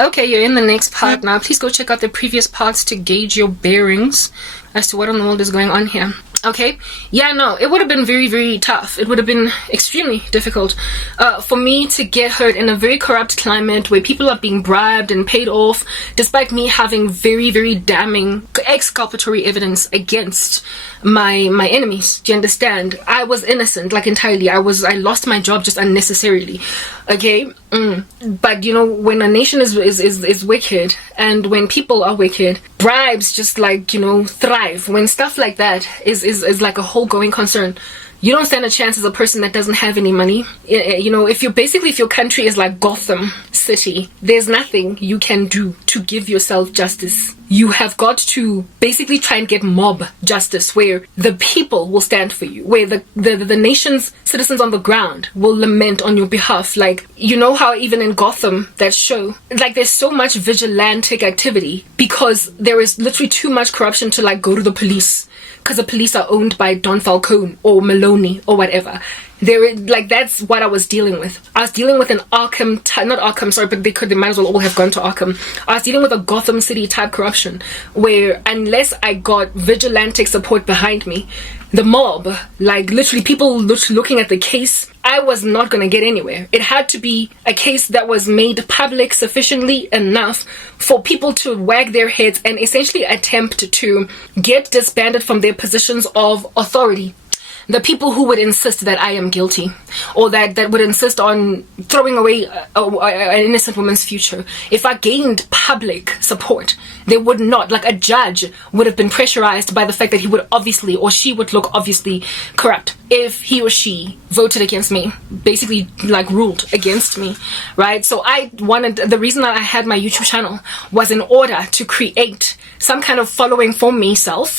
Okay, you're in the next part now. Please go check out the previous parts to gauge your bearings as to what in the world is going on here. Okay, yeah, no, it would have been very, very tough. It would have been extremely difficult for me to get hurt in a very corrupt climate where people are being bribed and paid off, despite me having very, very damning exculpatory evidence against my enemies. Do you understand? I was innocent, like entirely. I lost my job just unnecessarily. Okay, but you know, when a nation is wicked, and when people are wicked, bribes just like, you know, thrive. When stuff like that is like a whole going concern, you don't stand a chance as a person that doesn't have any money. You know, if your country is like Gotham City, there's nothing you can do to give yourself justice. You have got to basically try and get mob justice, where the people will stand for you, where the nation's citizens on the ground will lament on your behalf. Like, you know how even in Gotham, that show, like, there's so much vigilantic activity because there is literally too much corruption to like go to the police, because the police are owned by Don Falcone or Maloney or whatever. That's what I was dealing with. I was dealing with an Arkham, not Arkham, sorry, but they might as well all have gone to Arkham. I was dealing with a Gotham City type corruption, where unless I got vigilante support behind me, the mob, like literally people looking at the case, I was not going to get anywhere. It had to be a case that was made public sufficiently enough for people to wag their heads and essentially attempt to get disbanded from their positions of authority. The people who would insist that I am guilty, or that would insist on throwing away an innocent woman's future. If I gained public support, they would not, like a judge would have been pressurized by the fact that he would obviously, or she would look obviously corrupt if he or she voted against me, basically like ruled against me, right? So the reason that I had my YouTube channel was in order to create some kind of following for myself,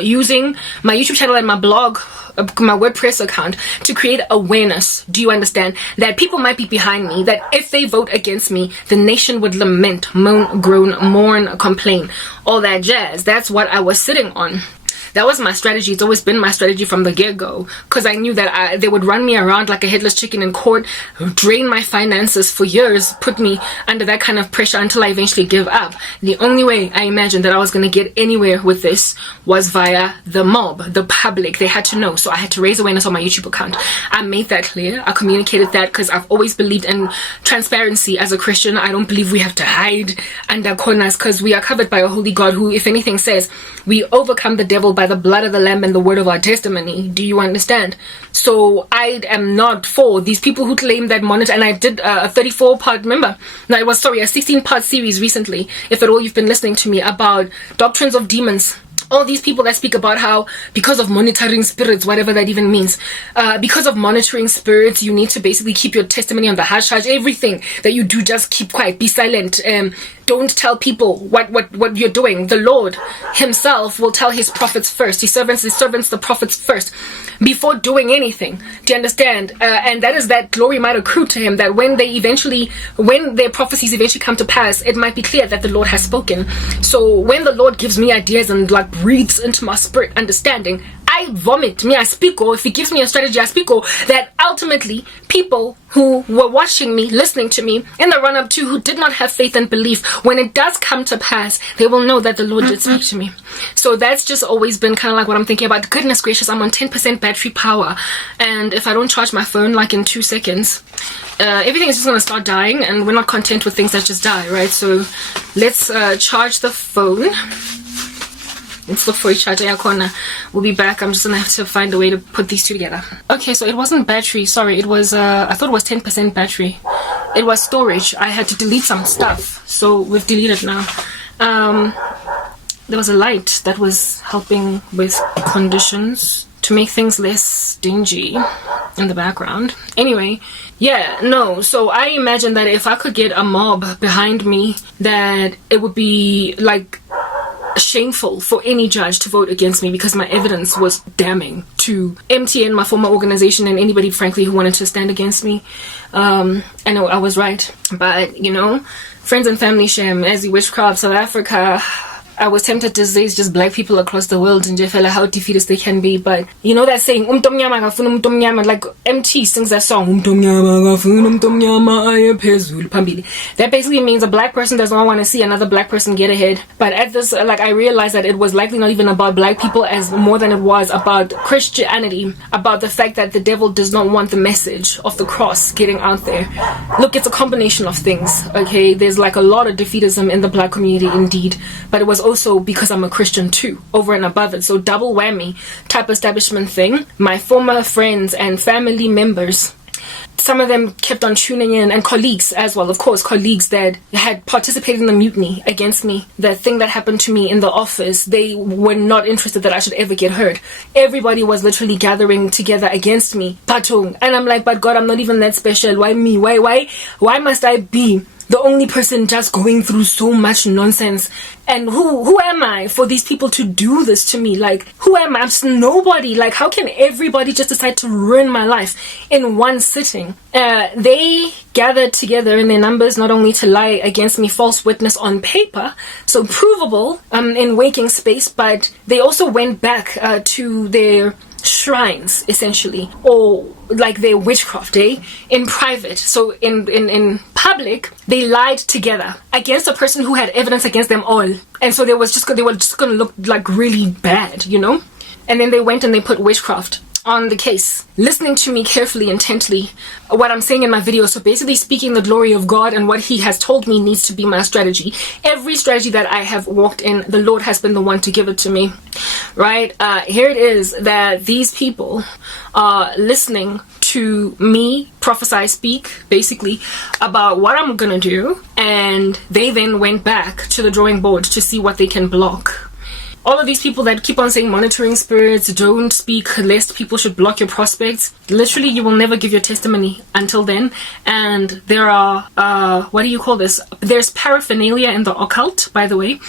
using my YouTube channel and my blog, my WordPress account, to create awareness. Do you understand? That people might be behind me, that if they vote against me, the nation would lament, moan, groan, mourn, complain, all that jazz. That's what I was sitting on. That was my strategy. It's always been my strategy from the get-go, because I knew that they would run me around like a headless chicken in court, drain my finances for years, put me under that kind of pressure until I eventually give up. The only way I imagined that I was going to get anywhere with this was via the mob, the public. They had to know, so I had to raise awareness on my YouTube account. I made that clear. I communicated that because I've always believed in transparency as a Christian. I don't believe we have to hide under corners, because we are covered by a holy God who, if anything, says we overcome the devil by the blood of the Lamb and the word of our testimony. Do you understand? So I am not for these people who claim that monitor. And I did a 34-part, remember? No, it was, sorry, a 16-part series recently, if at all you've been listening to me, about doctrines of demons. All these people that speak about how because of monitoring spirits, whatever that even means, because of monitoring spirits, you need to basically keep your testimony on the hush hush. Everything that you do, just keep quiet, be silent. Don't tell people what you're doing. The Lord himself will tell his prophets first, his servants the prophets first, before doing anything. Do you understand? And that is that glory might accrue to him, that when their prophecies eventually come to pass, it might be clear that the Lord has spoken. So when the Lord gives me ideas and like breathes into my spirit understanding, I vomit. I speak, or if he gives me a strategy, I speak, or that ultimately people who were watching me, listening to me in the run-up to, who did not have faith and belief, when it does come to pass, they will know that the Lord did speak to me. So that's just always been kind of like what I'm thinking about. Goodness gracious, I'm on 10% battery power, and if I don't charge my phone like in 2 seconds, everything is just going to start dying, and we're not content with things that just die, right? So let's charge the phone. Let's look for a charger corner. We'll be back. I'm just gonna have to find a way to put these two together. Okay, so it wasn't battery, sorry, it was I thought it was 10% battery. It was storage. I had to delete some stuff, so we've deleted now. There was a light that was helping with conditions to make things less dingy in the background. Anyway, yeah, no, so I imagine that if I could get a mob behind me, that it would be like shameful for any judge to vote against me, because my evidence was damning to MTN, my former organization, and anybody frankly who wanted to stand against me. I know I was right, but you know, friends and family shame, as the witchcraft, South Africa, I was tempted to say it's just black people across the world and just feel like how defeatist they can be. But you know that saying, like MT sings that song, that basically means a black person does not want to see another black person get ahead. But at this, like, I realized that it was likely not even about black people as more than it was about Christianity, about the fact that the devil does not want the message of the cross getting out there. Look, it's a combination of things, okay? There's like a lot of defeatism in the black community indeed, but it was also because I'm a Christian too, over and above it. So double whammy type establishment thing. My former friends and family members, some of them kept on tuning in, and colleagues as well, of course, colleagues that had participated in the mutiny against me, the thing that happened to me in the office, they were not interested that I should ever get heard. Everybody was literally gathering together against me, Patong. And I'm like, but God, I'm not even that special. Why me? Why must I be the only person just going through so much nonsense? And who am I for these people to do this to me? Like, who am I? I'm just nobody. Like, how can everybody just decide to ruin my life in one sitting? They gathered together in their numbers not only to lie against me, false witness on paper, so provable in waking space, but they also went back to their shrines, essentially, or like their witchcraft, in private. So in public, they lied together against a person who had evidence against them all, and so they were just gonna look like really bad, you know. And then they went and they put witchcraft on the case, listening to me carefully, intently, what I'm saying in my video. So basically speaking the glory of God and what he has told me needs to be my strategy. Every strategy that I have walked in, the Lord has been the one to give it to me, right? Here it is that these people are listening to me prophesy, speak basically about what I'm gonna do, and they then went back to the drawing board to see what they can block. All of these people that keep on saying monitoring spirits, don't speak lest people should block your prospects. Literally, you will never give your testimony until then. And there are, what do you call this? There's paraphernalia in the occult, by the way,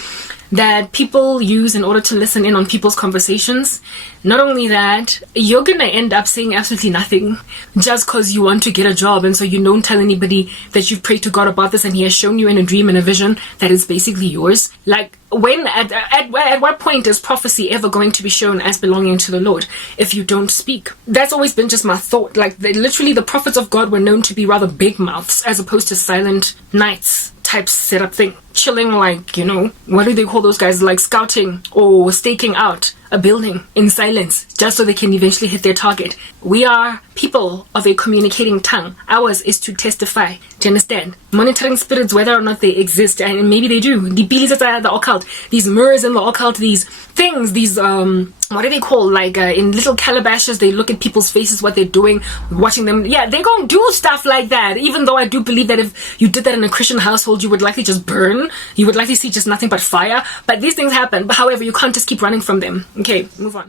that people use in order to listen in on people's conversations. Not only that, you're gonna end up saying absolutely nothing just because you want to get a job, and so you don't tell anybody that you've prayed to God about this and he has shown you in a dream and a vision that is basically yours. Like, when at what point is prophecy ever going to be shown as belonging to the Lord if you don't speak? That's always been just my thought. Like, literally the prophets of God were known to be rather big mouths as opposed to silent knights type setup thing, chilling, like, you know, what do they call those guys, like scouting or staking out a building in silence just so they can eventually hit their target. We are people of a communicating tongue. Ours is to testify. Do you understand? Monitoring spirits, whether or not they exist, and maybe they do. The occult, these mirrors in the occult, these things, these what do they call, like in little calabashes, they look at people's faces, what they're doing, watching them. Yeah, they're gonna do stuff like that. Even though I do believe that if you did that in a Christian household, you would likely just burn. You would likely see just nothing but fire. But these things happen. But however, you can't just keep running from them. Okay, move on.